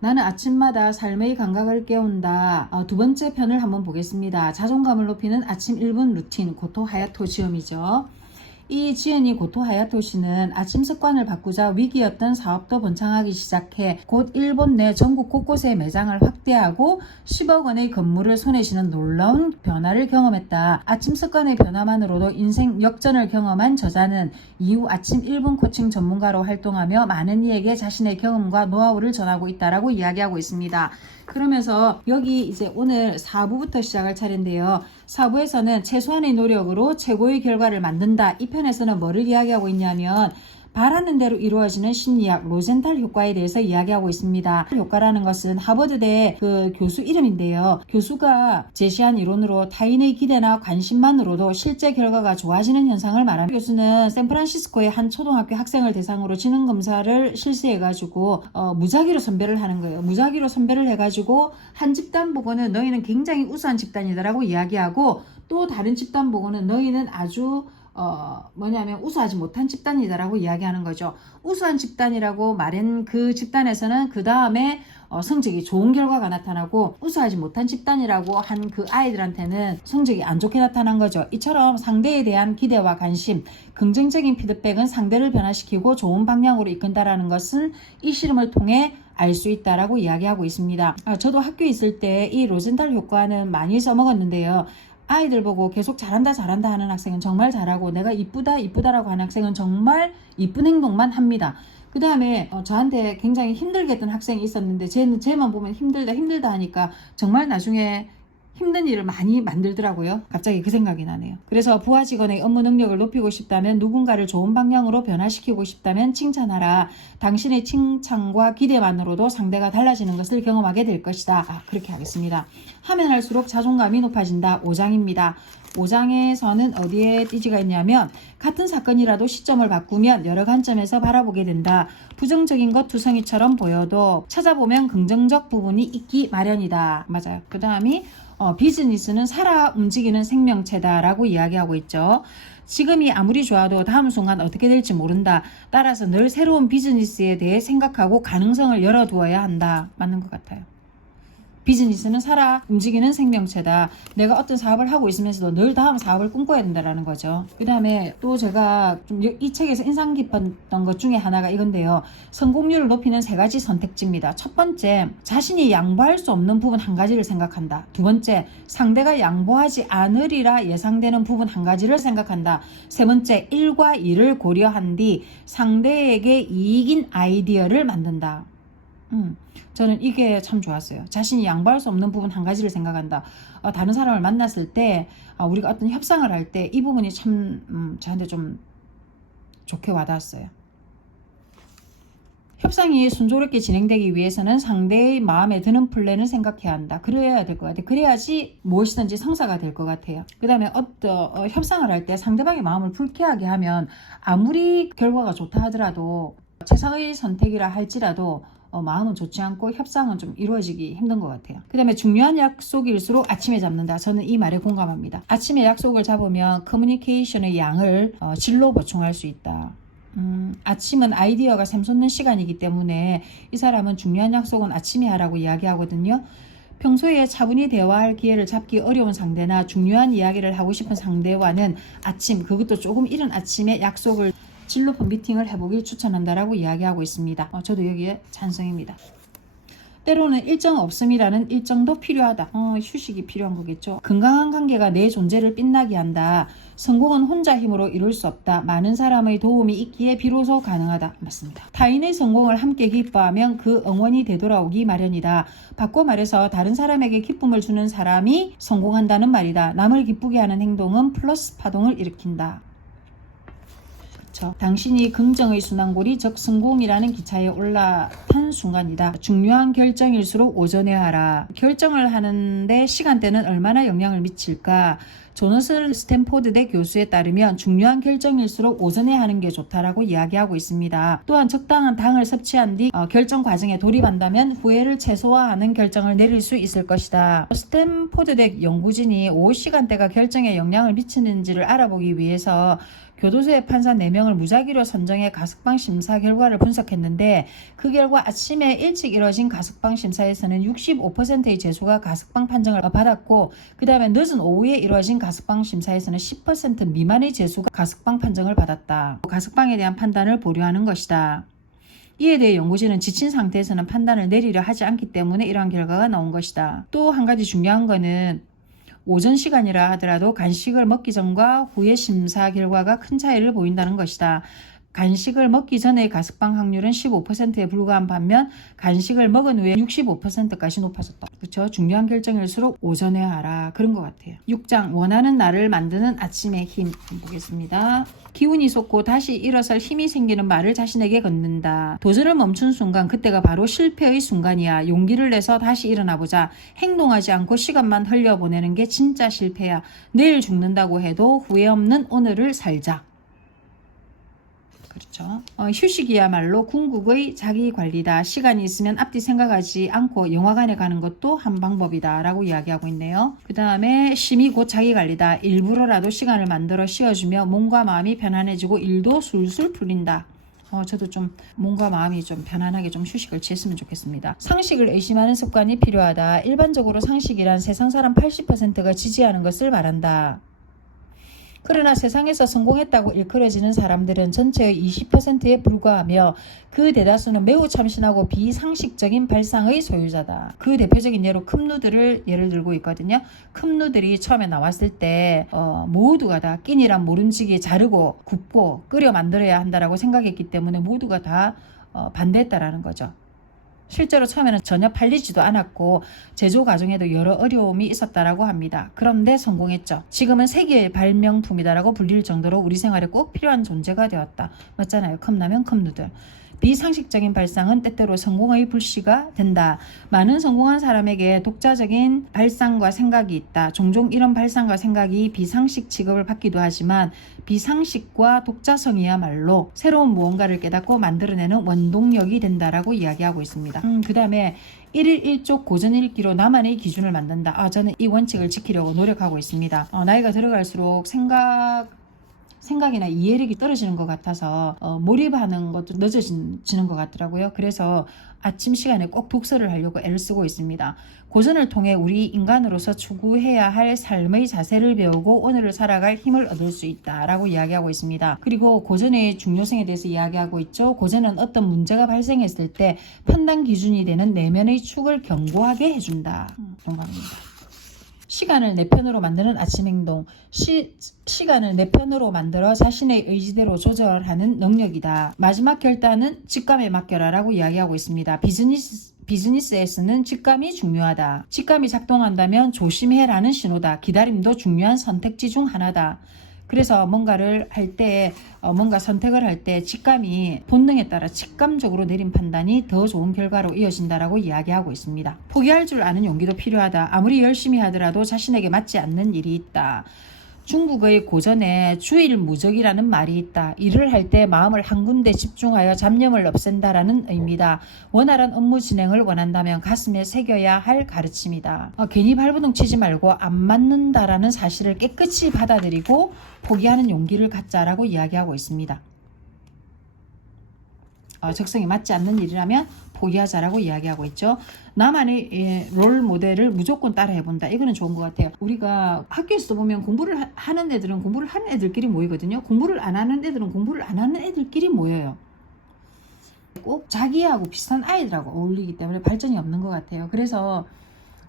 나는 아침마다 삶의 감각을 깨운다. 두 번째 편을 한번 보겠습니다. 자존감을 높이는 아침 1분 루틴, 고토 하야토 지엄이죠. 이 지은이 고토 하야토시는 아침 습관을 바꾸자 위기였던 사업도 번창하기 시작해 곧 일본 내 전국 곳곳에 매장을 확대하고 10억 원의 건물을 손에 쥐는 놀라운 변화를 경험했다. 아침 습관의 변화만으로도 인생 역전을 경험한 저자는 이후 아침 1분 코칭 전문가로 활동하며 많은 이에게 자신의 경험과 노하우를 전하고 있다라고 이야기하고 있습니다. 그러면서 여기 이제 오늘 4부부터 시작할 차례인데요. 4부에서는 최소한의 노력으로 최고의 결과를 만든다. 이 편에서는 뭐를 이야기하고 있냐면 바라는 대로 이루어지는 심리학 로젠탈 효과에 대해서 이야기하고 있습니다. 효과라는 것은 하버드대 그 교수 이름인데요. 교수가 제시한 이론으로 타인의 기대나 관심만으로도 실제 결과가 좋아지는 현상을 말합니다. 교수는 샌프란시스코의 한 초등학교 학생을 대상으로 지능 검사를 실시해가지고 무작위로 선별을 하는 거예요. 무작위로 선별을 해가지고 한 집단 보고는 너희는 굉장히 우수한 집단이다라고 이야기하고 또 다른 집단 보고는 너희는 아주 뭐냐면 우수하지 못한 집단이다라고 이야기하는 거죠. 우수한 집단이라고 말한 그 집단에서는 그 다음에 성적이 좋은 결과가 나타나고 우수하지 못한 집단이라고 한 그 아이들한테는 성적이 안 좋게 나타난 거죠. 이처럼 상대에 대한 기대와 관심, 긍정적인 피드백은 상대를 변화시키고 좋은 방향으로 이끈다라는 것은 이 실험을 통해 알 수 있다라고 이야기하고 있습니다. 저도 학교에 있을 때 이 로젠탈 효과는 많이 써먹었는데요. 아이들 보고 계속 잘한다 하는 학생은 정말 잘하고 내가 이쁘다라고 하는 학생은 정말 이쁜 행동만 합니다. 그 다음에 저한테 굉장히 힘들게 했던 학생이 있었는데 쟤만 보면 힘들다 하니까 정말 나중에 힘든 일을 많이 만들더라고요. 갑자기 그 생각이 나네요. 그래서 부하 직원의 업무 능력을 높이고 싶다면 누군가를 좋은 방향으로 변화시키고 싶다면 칭찬하라. 당신의 칭찬과 기대만으로도 상대가 달라지는 것을 경험하게 될 것이다. 그렇게 하겠습니다. 하면 할수록 자존감이 높아진다. 5장입니다. 5장에서는 어디에 띠지가 있냐면 같은 사건이라도 시점을 바꾸면 여러 관점에서 바라보게 된다. 부정적인 것 투성이처럼 보여도 찾아보면 긍정적 부분이 있기 마련이다. 맞아요. 그 다음이 비즈니스는 살아 움직이는 생명체다라고 이야기하고 있죠. 지금이 아무리 좋아도 다음 순간 어떻게 될지 모른다. 따라서 늘 새로운 비즈니스에 대해 생각하고 가능성을 열어두어야 한다. 맞는 것 같아요. 비즈니스는 살아 움직이는 생명체다. 내가 어떤 사업을 하고 있으면서도 늘 다음 사업을 꿈꿔야 된다는 거죠. 그 다음에 또 제가 좀 이 책에서 인상 깊었던 것 중에 하나가 이건데요. 성공률을 높이는 3가지 선택지입니다. 첫 번째, 자신이 양보할 수 없는 부분 한 가지를 생각한다. 두 번째, 상대가 양보하지 않으리라 예상되는 부분 한 가지를 생각한다. 세 번째, 1과 2를 고려한 뒤 상대에게 이익인 아이디어를 만든다. 저는 이게 참 좋았어요. 자신이 양보할 수 없는 부분 한 가지를 생각한다. 다른 사람을 만났을 때 우리가 어떤 협상을 할 때 이 부분이 참 저한테 좀 좋게 와닿았어요. 협상이 순조롭게 진행되기 위해서는 상대의 마음에 드는 플랜을 생각해야 한다. 그래야 될 것 같아요. 그래야지 무엇이든지 성사가 될 것 같아요. 그 다음에 협상을 할 때 상대방의 마음을 불쾌하게 하면 아무리 결과가 좋다 하더라도 최상의 선택이라 할지라도 마음은 좋지 않고 협상은 좀 이루어지기 힘든 것 같아요. 그 다음에 중요한 약속일수록 아침에 잡는다. 저는 이 말에 공감합니다. 아침에 약속을 잡으면 커뮤니케이션의 양을 질로 보충할 수 있다. 아침은 아이디어가 샘솟는 시간이기 때문에 이 사람은 중요한 약속은 아침에 하라고 이야기하거든요. 평소에 차분히 대화할 기회를 잡기 어려운 상대나 중요한 이야기를 하고 싶은 상대와는 아침, 그것도 조금 이른 아침에 약속을 진로 미팅을 해보길 추천한다라고 이야기하고 있습니다. 저도 여기에 찬성입니다. 때로는 일정 없음이라는 일정도 필요하다. 휴식이 필요한 거겠죠. 건강한 관계가 내 존재를 빛나게 한다. 성공은 혼자 힘으로 이룰 수 없다. 많은 사람의 도움이 있기에 비로소 가능하다. 맞습니다. 타인의 성공을 함께 기뻐하면 그 응원이 되돌아오기 마련이다. 바꿔 말해서 다른 사람에게 기쁨을 주는 사람이 성공한다는 말이다. 남을 기쁘게 하는 행동은 플러스 파동을 일으킨다. 당신이 긍정의 순환골이 즉 성공이라는 기차에 올라탄 순간이다. 중요한 결정일수록 오전에 하라. 결정을 하는데 시간대는 얼마나 영향을 미칠까? 조너슨 스탠포드대 교수에 따르면 중요한 결정일수록 오전에 하는 게 좋다라고 이야기하고 있습니다. 또한 적당한 당을 섭취한 뒤 결정 과정에 돌입한다면 후회를 최소화하는 결정을 내릴 수 있을 것이다. 스탠포드대 연구진이 오후 시간대가 결정에 영향을 미치는지를 알아보기 위해서 교도소의 판사 4명을 무작위로 선정해 가석방 심사 결과를 분석했는데 그 결과 아침에 일찍 이뤄진 가석방 심사에서는 65%의 재수가 가석방 판정을 받았고 그 다음에 늦은 오후에 이뤄진 가석방 심사에서는 10% 미만의 재수가 가석방 판정을 받았다. 가석방에 대한 판단을 보류하는 것이다. 이에 대해 연구진은 지친 상태에서는 판단을 내리려 하지 않기 때문에 이러한 결과가 나온 것이다. 또 한 가지 중요한 거는 오전 시간이라 하더라도 간식을 먹기 전과 후의 심사 결과가 큰 차이를 보인다는 것이다. 간식을 먹기 전의 가석방 확률은 15%에 불과한 반면 간식을 먹은 후에 65%까지 높아졌다. 그렇죠? 중요한 결정일수록 오전에 하라. 그런 것 같아요. 6장 원하는 나를 만드는 아침의 힘 보겠습니다. 기운이 솟고 다시 일어설 힘이 생기는 말을 자신에게 걷는다. 도전을 멈춘 순간 그때가 바로 실패의 순간이야. 용기를 내서 다시 일어나보자. 행동하지 않고 시간만 흘려보내는 게 진짜 실패야. 내일 죽는다고 해도 후회 없는 오늘을 살자. 그렇죠. 휴식이야말로 궁극의 자기관리다. 시간이 있으면 앞뒤 생각하지 않고 영화관에 가는 것도 한 방법이다 라고 이야기하고 있네요. 그 다음에 쉼이 곧 자기관리다. 일부러라도 시간을 만들어 쉬어주며 몸과 마음이 편안해지고 일도 술술 풀린다. 저도 좀 몸과 마음이 좀 편안하게 좀 휴식을 취했으면 좋겠습니다. 상식을 의심하는 습관이 필요하다. 일반적으로 상식이란 세상 사람 80%가 지지하는 것을 말한다. 그러나 세상에서 성공했다고 일컬어지는 사람들은 전체의 20%에 불과하며 그 대다수는 매우 참신하고 비상식적인 발상의 소유자다. 그 대표적인 예로 컵누들을 예를 들고 있거든요. 컵누들이 처음에 나왔을 때 모두가 다 끼니란 모름지기 자르고 굽고 끓여 만들어야 한다라고 생각했기 때문에 모두가 다 반대했다라는 거죠. 실제로 처음에는 전혀 팔리지도 않았고 제조 과정에도 여러 어려움이 있었다라고 합니다. 그런데 성공했죠. 지금은 세계의 발명품이다라고 불릴 정도로 우리 생활에 꼭 필요한 존재가 되었다. 맞잖아요. 컵라면, 컵누들. 비상식적인 발상은 때때로 성공의 불씨가 된다. 많은 성공한 사람에게 독자적인 발상과 생각이 있다. 종종 이런 발상과 생각이 비상식 취급을 받기도 하지만 비상식과 독자성이야말로 새로운 무언가를 깨닫고 만들어내는 원동력이 된다라고 이야기하고 있습니다. 그 다음에 1일 1쪽 고전 읽기로 나만의 기준을 만든다. 저는 이 원칙을 지키려고 노력하고 있습니다. 나이가 들어갈수록 생각이나 이해력이 떨어지는 것 같아서 몰입하는 것도 늦어지는 것 같더라고요. 그래서 아침 시간에 꼭 독서를 하려고 애를 쓰고 있습니다. 고전을 통해 우리 인간으로서 추구해야 할 삶의 자세를 배우고 오늘을 살아갈 힘을 얻을 수 있다라고 이야기하고 있습니다. 그리고 고전의 중요성에 대해서 이야기하고 있죠. 고전은 어떤 문제가 발생했을 때 판단 기준이 되는 내면의 축을 견고하게 해준다. 동감입니다. 시간을 내 편으로 만드는 아침 행동. 시간을 내 편으로 만들어 자신의 의지대로 조절하는 능력이다. 마지막 결단은 직감에 맡겨라 라고 이야기하고 있습니다. 비즈니스에서는 직감이 중요하다. 직감이 작동한다면 조심해라는 신호다. 기다림도 중요한 선택지 중 하나다. 그래서 뭔가를 할 때, 뭔가 선택을 할 때 직감이 본능에 따라 직감적으로 내린 판단이 더 좋은 결과로 이어진다라고 이야기하고 있습니다. 포기할 줄 아는 용기도 필요하다. 아무리 열심히 하더라도 자신에게 맞지 않는 일이 있다. 중국의 고전에 주일무적이라는 말이 있다. 일을 할 때 마음을 한 군데 집중하여 잡념을 없앤다라는 의미다. 원활한 업무 진행을 원한다면 가슴에 새겨야 할 가르침이다. 괜히 발버둥 치지 말고 안 맞는다라는 사실을 깨끗이 받아들이고 포기하는 용기를 갖자라고 이야기하고 있습니다. 적성에 맞지 않는 일이라면 포기하자라고 이야기하고 있죠. 나만의 롤 모델을 무조건 따라해본다. 이거는 좋은 것 같아요. 우리가 학교에서도 보면 공부를 하는 애들은 공부를 하는 애들끼리 모이거든요. 공부를 안 하는 애들은 공부를 안 하는 애들끼리 모여요. 꼭 자기하고 비슷한 아이들하고 어울리기 때문에 발전이 없는 것 같아요. 그래서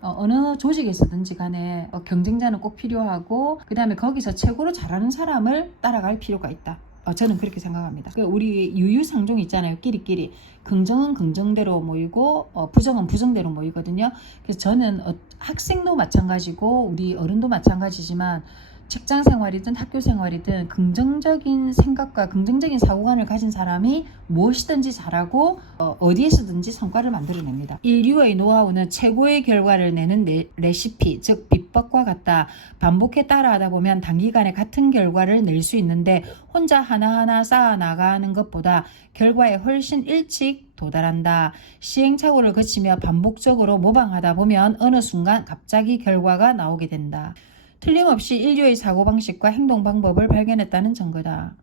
어느 조직에서든지 간에 경쟁자는 꼭 필요하고 그 다음에 거기서 최고로 잘하는 사람을 따라갈 필요가 있다. 저는 그렇게 생각합니다. 우리 유유상종 있잖아요. 끼리끼리. 긍정은 긍정대로 모이고 부정은 부정대로 모이거든요. 그래서 저는 학생도 마찬가지고 우리 어른도 마찬가지지만 직장 생활이든 학교 생활이든 긍정적인 생각과 긍정적인 사고관을 가진 사람이 무엇이든지 잘하고 어디에서든지 성과를 만들어냅니다. 인류의 노하우는 최고의 결과를 내는 레시피, 즉 비법과 같다. 반복해 따라하다 보면 단기간에 같은 결과를 낼 수 있는데 혼자 하나하나 쌓아 나가는 것보다 결과에 훨씬 일찍 도달한다. 시행착오를 거치며 반복적으로 모방하다 보면 어느 순간 갑자기 결과가 나오게 된다. 틀림없이 인류의 사고방식과 행동 방법을 발견했다는 증거다.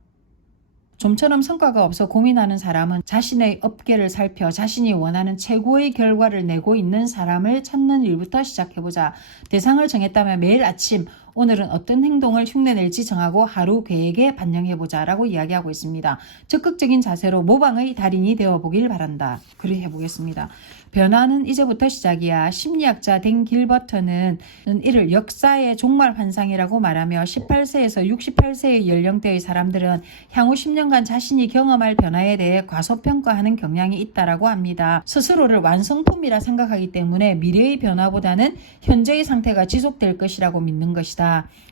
좀처럼 성과가 없어 고민하는 사람은 자신의 업계를 살펴 자신이 원하는 최고의 결과를 내고 있는 사람을 찾는 일부터 시작해보자. 대상을 정했다면 매일 아침 오늘은 어떤 행동을 흉내낼지 정하고 하루 계획에 반영해보자 라고 이야기하고 있습니다. 적극적인 자세로 모방의 달인이 되어보길 바란다. 글을 해보겠습니다. 변화는 이제부터 시작이야. 심리학자 댄 길버트는 이를 역사의 종말 환상이라고 말하며 18세에서 68세의 연령대의 사람들은 향후 10년간 자신이 경험할 변화에 대해 과소평가하는 경향이 있다라고 합니다. 스스로를 완성품이라 생각하기 때문에 미래의 변화보다는 현재의 상태가 지속될 것이라고 믿는 것이다.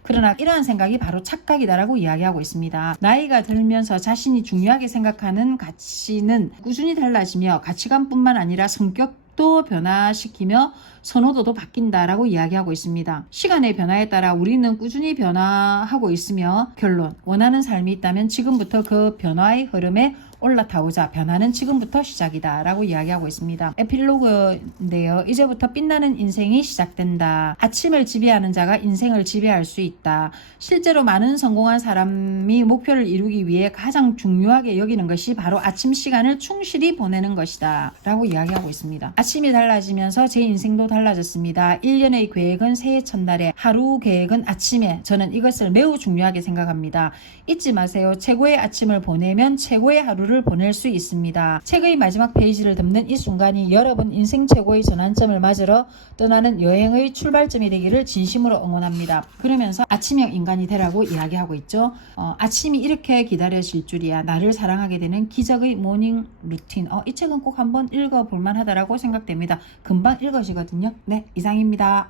그러나 이러한 생각이 바로 착각이다라고 이야기하고 있습니다. 나이가 들면서 자신이 중요하게 생각하는 가치는 꾸준히 달라지며 가치관뿐만 아니라 성격도 변화시키며 선호도도 바뀐다라고 이야기하고 있습니다. 시간의 변화에 따라 우리는 꾸준히 변화하고 있으며 결론, 원하는 삶이 있다면 지금부터 그 변화의 흐름에 올라타오자. 변화는 지금부터 시작이다 라고 이야기하고 있습니다. 에필로그인데요. 이제부터 빛나는 인생이 시작된다. 아침을 지배하는 자가 인생을 지배할 수 있다. 실제로 많은 성공한 사람이 목표를 이루기 위해 가장 중요하게 여기는 것이 바로 아침 시간을 충실히 보내는 것이다 라고 이야기하고 있습니다. 아침이 달라지면서 제 인생도 달라졌습니다. 1년의 계획은 새해 첫날에, 하루 계획은 아침에. 저는 이것을 매우 중요하게 생각합니다. 잊지 마세요. 최고의 아침을 보내면 최고의 하루를 보낼 수 있습니다. 책의 마지막 페이지를 덮는 이 순간이 여러분 인생 최고의 전환점을 맞으러 떠나는 여행의 출발점이 되기를 진심으로 응원합니다. 그러면서 아침형 인간이 되라고 이야기하고 있죠. 아침이 이렇게 기다려질 줄이야. 나를 사랑하게 되는 기적의 모닝 루틴. 이 책은 꼭 한번 읽어볼 만하다라고 생각됩니다. 금방 읽어지거든요. 네, 이상입니다.